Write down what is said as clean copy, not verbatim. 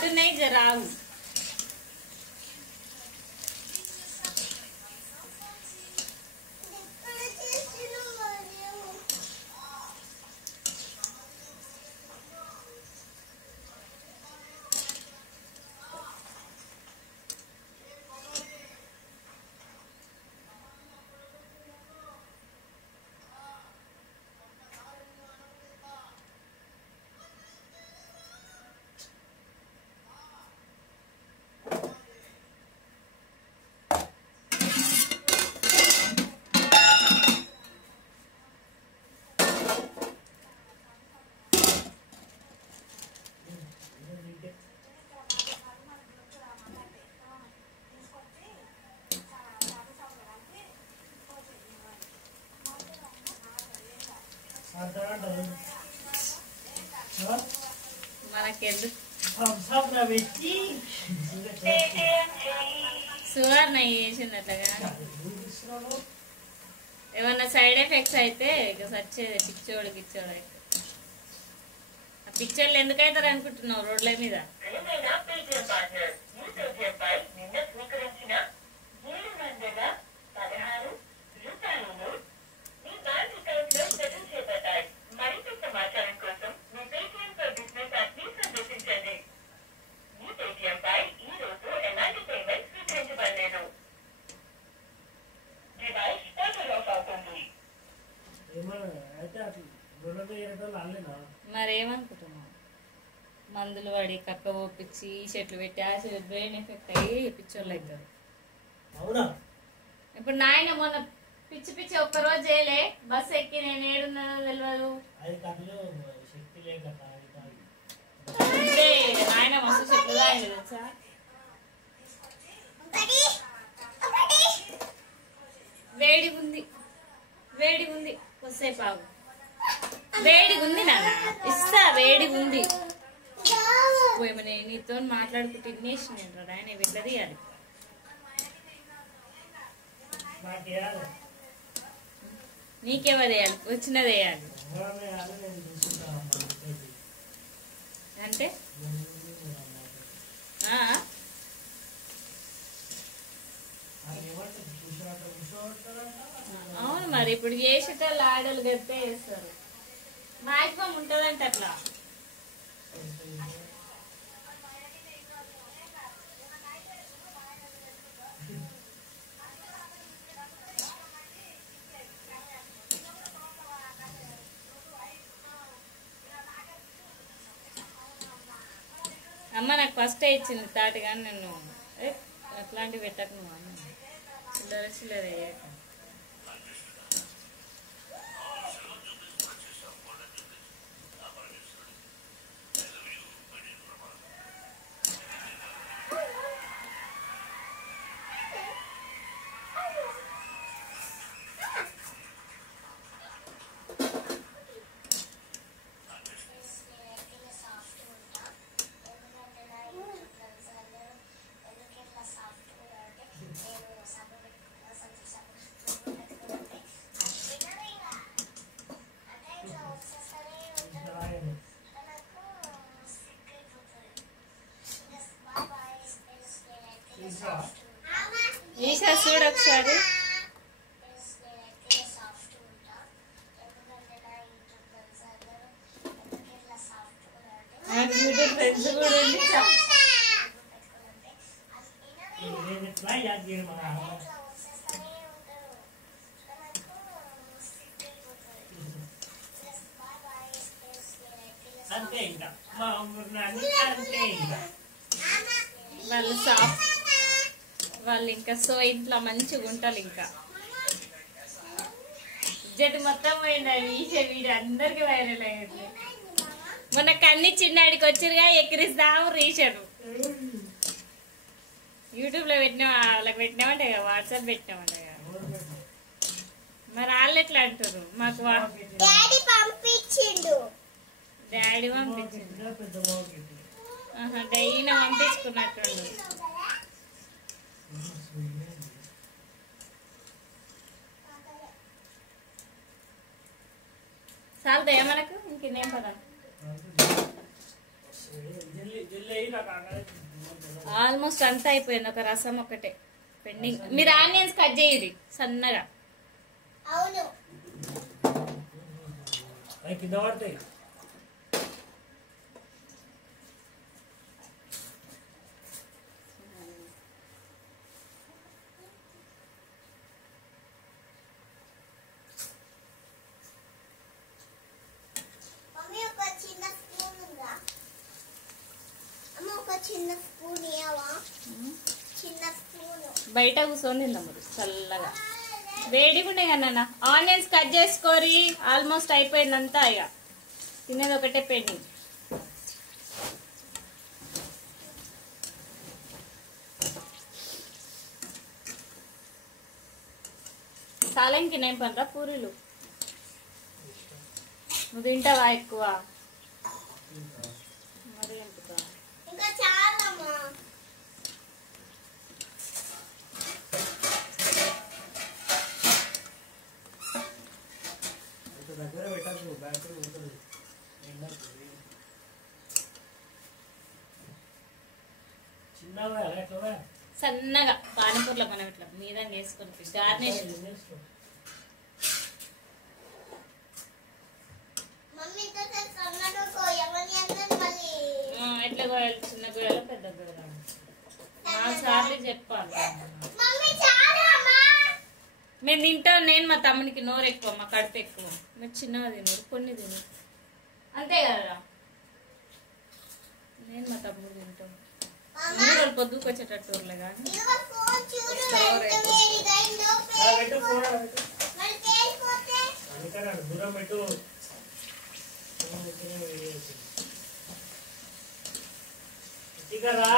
అయితున్నాయి రావు. మనకెందుకు సువర్ణ చేసింది అట్లాగా. ఏమన్నా సైడ్ ఎఫెక్ట్స్ అయితే ఇక సచ్చేది పిచ్చోడు గిచ్చోడు అయితే. ఆ పిక్చర్లు ఎందుకు అవుతారు అనుకుంటున్నావు రోడ్ల మీద? మరేమనుకుంటున్నావు? మందులు పడి కక్క ఓపించి చెట్లు పెట్టి ఆ బ్రెయిన్ ఎఫెక్ట్ అయ్యి పిచ్చోళ్ళు అవుతారు. ఇప్పుడు నాయన మొన్న పిచ్చి పిచ్చి ఒక్కరోజు చేయలే, బస్సు ఎక్కి నేను ఏడున్నానో తెలియదు అంటే నాయన మస్తు చెట్లు తాగింది తెలుసా. వేడిగా ఉంది, వేడిగా ఉంది, కొద్దిసేపు ఆగు. వేడిగా ఉంది నాన్న, ఇస్తా. వేడిగా ఉంది. ఏమన్నా నీతో మాట్లాడుకుంటూ తినేసి నేను ఆయన వెళ్ళ తీయాలి. నీకెవరు వేయాలి? వచ్చినది వేయాలి అంటే అవును. మరి ఇప్పుడు చేసేటోళ్ళు ఆడోళ్ళు గడితే వేస్తారు. మాక్సిమం ఉంటుందంట అట్లా. అమ్మ నాకు ఫస్ట్ ఇచ్చింది తాటి, కానీ నేను అట్లాంటివి పెట్టకు నువ్వు అమ్మ. చిల్లర చిల్లర వేయక. ఈశా చూడు ఒకసారి. యూట్యూబ్ ఫ్రెండ్స్ కూడా ఉంది. వాళ్ళు సాఫ్ట్, వాళ్ళు ఇంకా సో ఇంట్లో మంచిగా ఉంటారు. ఇంకా ఇజ్జత్ మొత్తం పోయింది. ఈసే వీడియో అందరికి వైరల్ అయ్యింది. మొన్న కన్నీ చిన్నాడికి వచ్చిరుగా ఎక్కిరిస్తాము రీషను. యూట్యూబ్ లో పెట్టినా, వాళ్ళకి పెట్టినామంటే వాట్సాప్ పెట్టినామంట. మరి వాళ్ళు ఎట్లా అంటారు? మాకు డాడీ పంపించిండు. డైనా పంపించుకున్నట్టు. చాలుదా మనకు ఇంకేం పదాలు? ఆల్మోస్ట్ అంతా అయిపోయింది, ఒక రసం ఒకటే పెండింగ్. మీరు ఆనియన్స్ కట్ చేయండి సన్నగా. అవును కింద పడతాయి. మమ్మీ ఒక చిన్న స్పూన్ ఉందా? అమ్మ ఒక చిన్న స్పూన్ ఇవ్వవా? చిన్న స్పూన్. బయట కూర్చొని తిందాం మరి చల్లగా. వేడిగా ఉండే కన్నా ఆనియన్స్ కట్ చేసుకోరి. ఆల్మోస్ట్ అయిపోయిందంతా, ఇక తినేది ఒకటే పెండింగ్. సాలంకి నేను పనరా పూరీలు? నువ్వు తింటావా ఎక్కువ? మరి ఎందుకు? ఇంకా చాలమ్మా. దగ్గర పెట్టాలి, బ్యాటరీ ఉంటుంది. చిన్నగా ఎట్లా సన్నగా పానీపూర్లో మనం ఇట్లా మీద వేసుకొని గార్నిష్. మమ్మీ ఇంత సన్నగా కోయమని అన్నది మళ్ళీ. ఎట్లా కోయాలి? చిన్న గోయాలో పెద్ద గోయాలో? 4 సార్లు చెప్పాలి. మమ్మీ చాలా అమ్మా. మేము తింటాం. నేను మా తమ్మునికి నోరు ఎక్కువ, మా కడుపు ఎక్కువ. మీరు చిన్నగా తినరు, కొన్ని తినరు, అంతే కదా. నేను మా తమ్ముడు తింటాం. వాళ్ళు పొద్దుకు వచ్చేటట్టు కానీ ఇదిగో ఫోన్ చూడు ఎంత వేడిగా అయిందో. మరి తేలిపోతే దూరం పెట్టు. రా